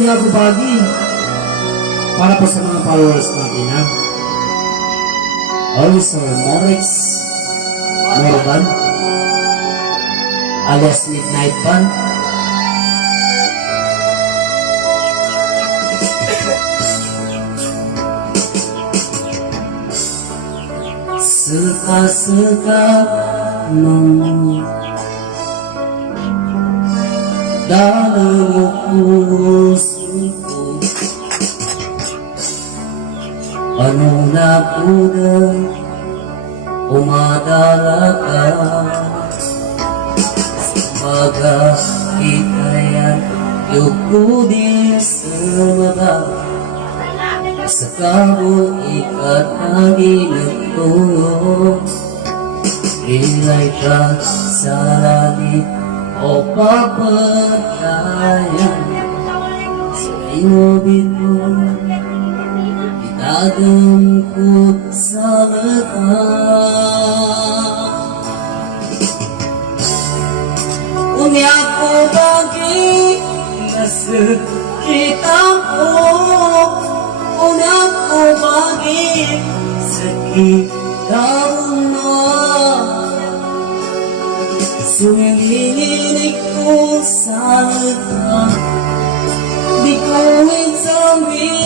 niya bubagi. Para po sa mga followers natin, ha? Also, Moritz Morgan, alias Midnight Band. Suka-suka mong dalam pusoku, ano na kuda umadala ka, semoga kita yang yukudi semaba. Sekarang ikat lagi nagtulog, ilay ka sa langit o papatayan. Sa inobit mo, itadangkot sa mata. Umiyak ko bagi nasakit ako, umiyak ko bagi sakit kauna. Sumilinig ko sa mata, di ko itsabi.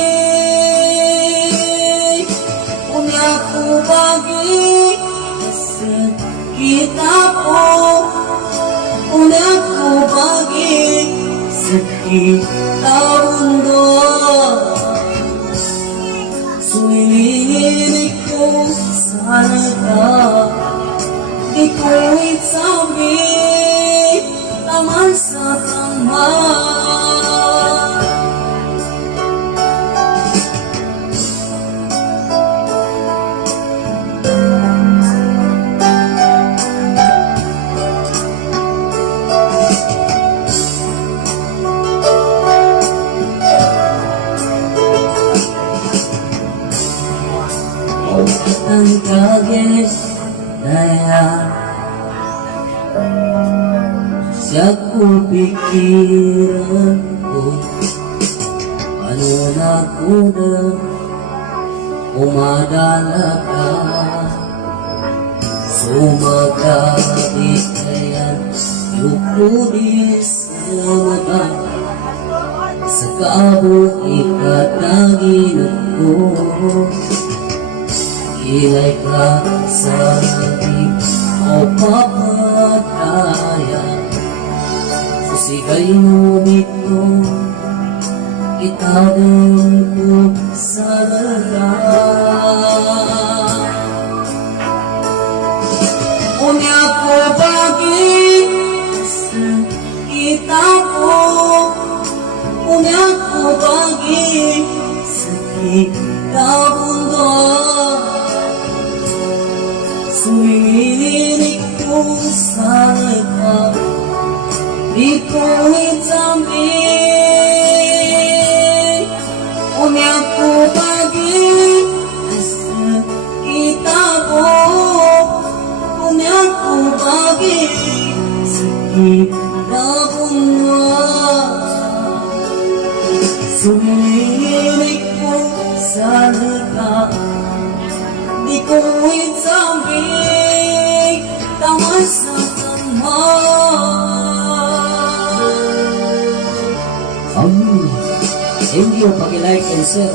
Umiyak ko bagi sakit ako, umiyak ko bagi sakit kauna. Sumilinig ko sa mata, di ko itsabi, naman sa tama. Ang kages daya sa pikiran ko, ano na kuda umadala ka, sumakabitayan yukudi sa mata. Sa kaabot ikatagin ko, ilay ka sa langit o papatayan. Susigay mo dito, itadangkot sa mata. Umiyak ko bagi sakit ako, umiyak ko bagi sakit kauna. Sumilinig ko sa mata, di ko itsabi. Umiyak ko bagi sakit ako, umiyak ko bagi sakit kauna. Sumilinig ko sa mata, di ko itsabi, tama sa tama. Thank you, pag-like and share.